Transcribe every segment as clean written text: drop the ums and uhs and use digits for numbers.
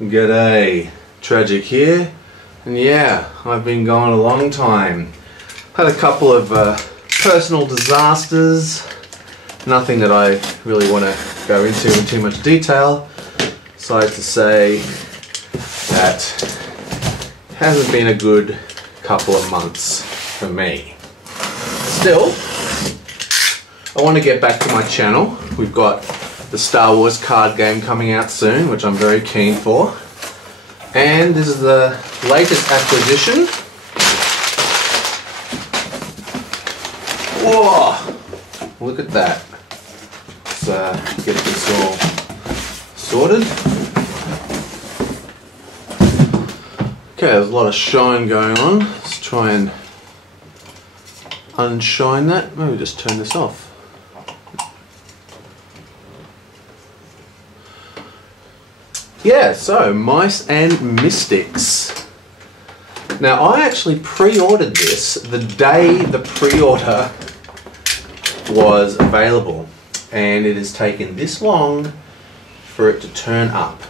G'day, Tragic here, and yeah, I've been gone a long time. Had a couple of personal disasters, nothing that I really want to go into in too much detail. Decided to say that it hasn't been a good couple of months for me. Still, I want to get back to my channel. We've got the Star Wars card game coming out soon, which I'm very keen for. And this is the latest acquisition. Whoa! Look at that. Let's get this all sorted. Okay, there's a lot of shine going on. Let's try and unshine that. Maybe just turn this off. Yeah, so Mice and Mystics. Now I actually pre-ordered this the day the pre-order was available, and it has taken this long for it to turn up.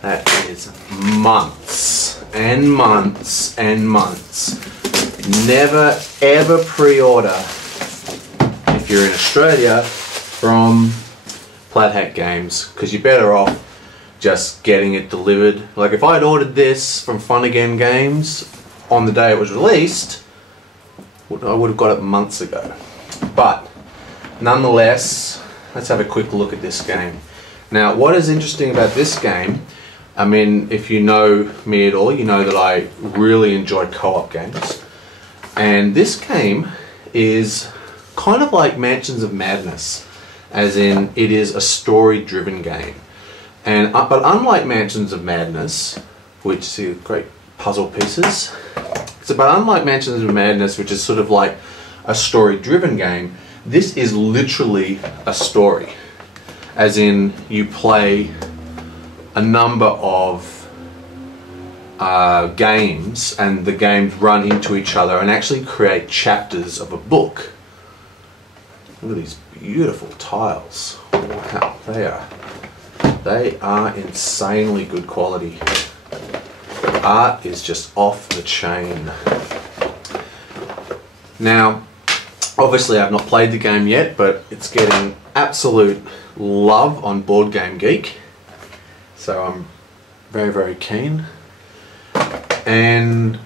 That is months and months and months. Never ever pre-order, if you're in Australia, from Plaid Hat Games, because you're better off just getting it delivered. Like if I'd ordered this from Fun Again Games on the day it was released, I would have got it months ago. But nonetheless, let's have a quick look at this game. Now, what is interesting about this game, I mean, if you know me at all, you know that I really enjoy co-op games. And this game is kind of like Mansions of Madness, as in it is a story-driven game. And but unlike Mansions of Madness, which see great puzzle pieces, but unlike Mansions of Madness, which is sort of like a story-driven game, this is literally a story. As in, you play a number of games, and the games run into each other and actually create chapters of a book. Look at these beautiful tiles. Wow, they are insanely good quality. The art is just off the chain. Now, obviously I've not played the game yet, but it's getting absolute love on Board Game Geek. So I'm very, very keen. And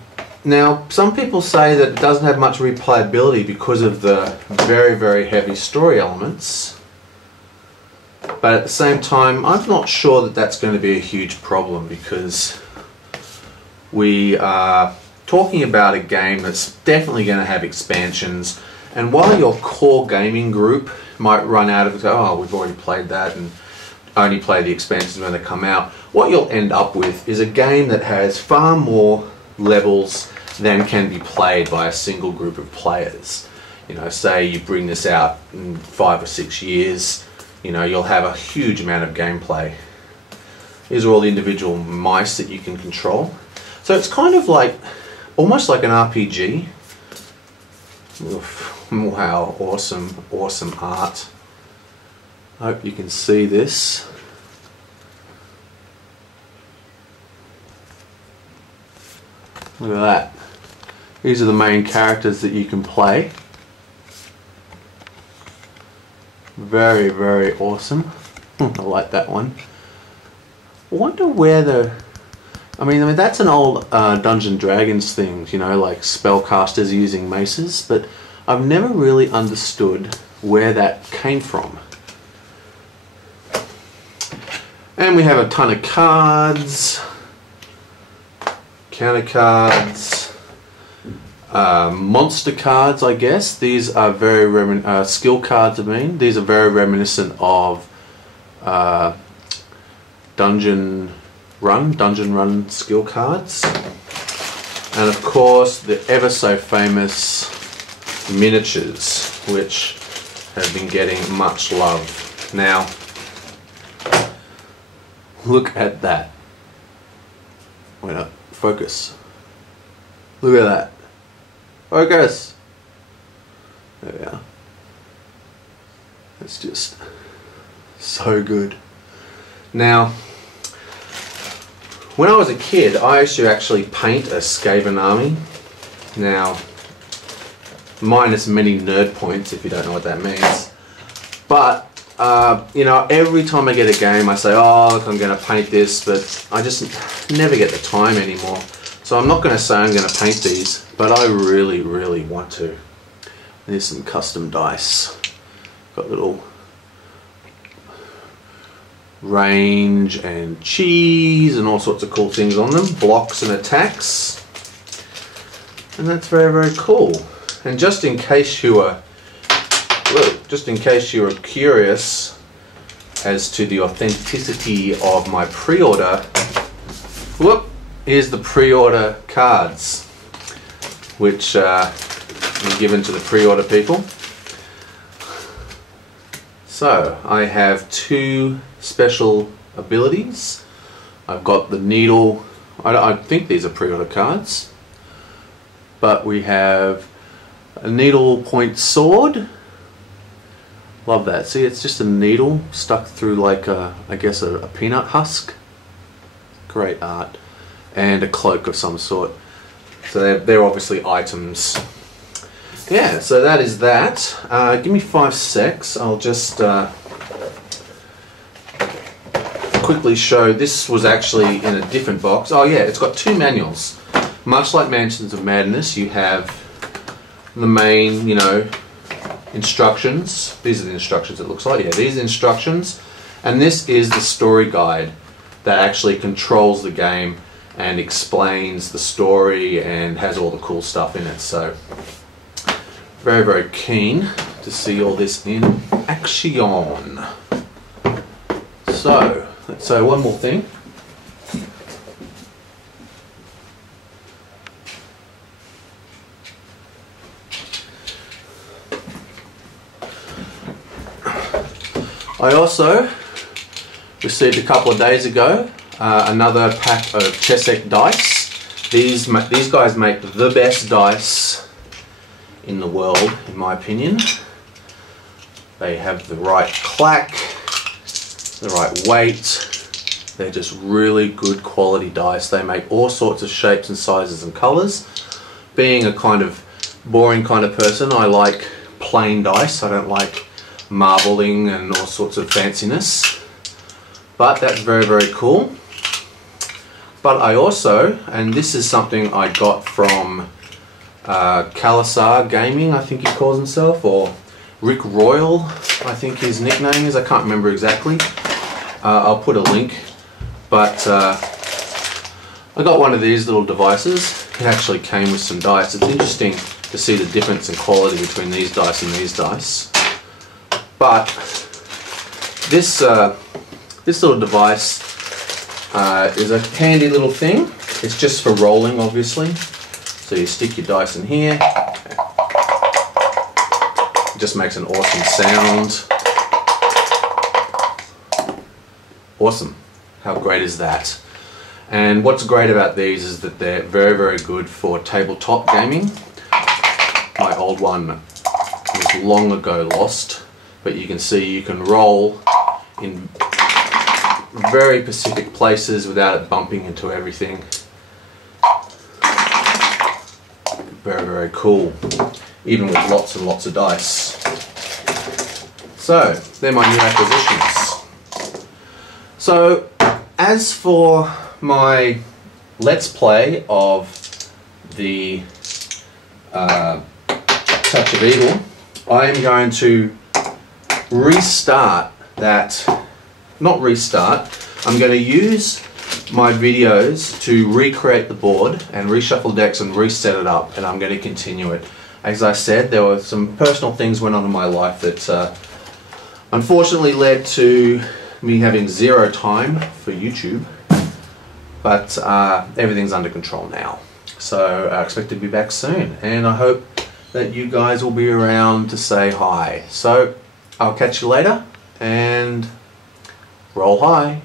now, some people say that it doesn't have much replayability because of the very, very heavy story elements. But at the same time, I'm not sure that that's going to be a huge problem, because we are talking about a game that's definitely going to have expansions. And while your core gaming group might run out of it, oh, we've already played that and only play the expansions when they come out, what you'll end up with is a game that has far more levels than can be played by a single group of players. You know, say you bring this out in 5 or 6 years, you know, you'll have a huge amount of gameplay. These are all the individual mice that you can control. So it's kind of like, almost like an RPG. Oof, wow, awesome, awesome art. I hope you can see this. Look at that. These are the main characters that you can play. Very, very awesome. I like that one. I wonder where the... I mean that's an old Dungeons & Dragons thing, you know, like spellcasters using maces, but I've never really understood where that came from. And we have a ton of cards, counter cards, monster cards, I guess. These are very skill cards. I mean, these are very reminiscent of Dungeon Run skill cards, and of course the ever so famous miniatures, which have been getting much love. Now, look at that. Wait up, focus. Look at that. Focus. There we are. It's just so good. Now, When I was a kid, I used to actually paint a Skaven army. Now, minus many nerd points if you don't know what that means. But, you know, every time I get a game I say, oh look, I'm going to paint this, but I just never get the time anymore. So I'm not going to say I'm going to paint these, but I really, really want to. There's some custom dice. Got little range and cheese and all sorts of cool things on them. Blocks and attacks. And that's very, very cool. And just in case you were, curious as to the authenticity of my pre-order, whoop, here's the pre-order cards, which were given to the pre-order people. So I have two special abilities. I've got the needle. I think these are pre-order cards, but we have a needle point sword. Love that. See, it's just a needle stuck through like I guess a peanut husk. Great art. And a cloak of some sort. So they're obviously items. Yeah, so that is that. Give me 5 secs. I'll just quickly show. This was actually in a different box. Oh yeah, it's got 2 manuals. Much like Mansions of Madness, you have the main, you know, instructions. These are the instructions, it looks like. Yeah, these are instructions. And this is the story guide that actually controls the game and explains the story and has all the cool stuff in it. So very, very keen to see all this in action. So let's say one more thing. I also received a couple of days ago another pack of Chesek dice. These guys make the best dice in the world, in my opinion. They have the right clack, the right weight. They're just really good quality dice. They make all sorts of shapes and sizes and colours. Being a kind of boring kind of person, I like plain dice. I don't like marbling and all sorts of fanciness. But that's very, very cool. But I also, and this is something I got from Kalasar Gaming, I think he calls himself, or Rick Royal, I think his nickname is. I can't remember exactly. I'll put a link. But I got one of these little devices. It actually came with some dice. It's interesting to see the difference in quality between these dice and these dice. But this little device is a handy little thing. It's just for rolling, obviously. So you stick your dice in here. It just makes an awesome sound. Awesome. How great is that? And what's great about these is that they're very, very good for tabletop gaming. My old one was long ago lost, but you can see you can roll in very specific places without it bumping into everything. Very, very cool, even with lots and lots of dice. So, they're my new acquisitions. So, as for my Let's Play of the Touch of Evil, I am going to restart that, not restart, I'm going to use my videos to recreate the board and reshuffle decks and reset it up, and I'm going to continue it. As I said, there were some personal things went on in my life that unfortunately led to me having 0 time for YouTube, but everything's under control now. So I expect to be back soon, and I hope that you guys will be around to say hi. So I'll catch you later, and roll high.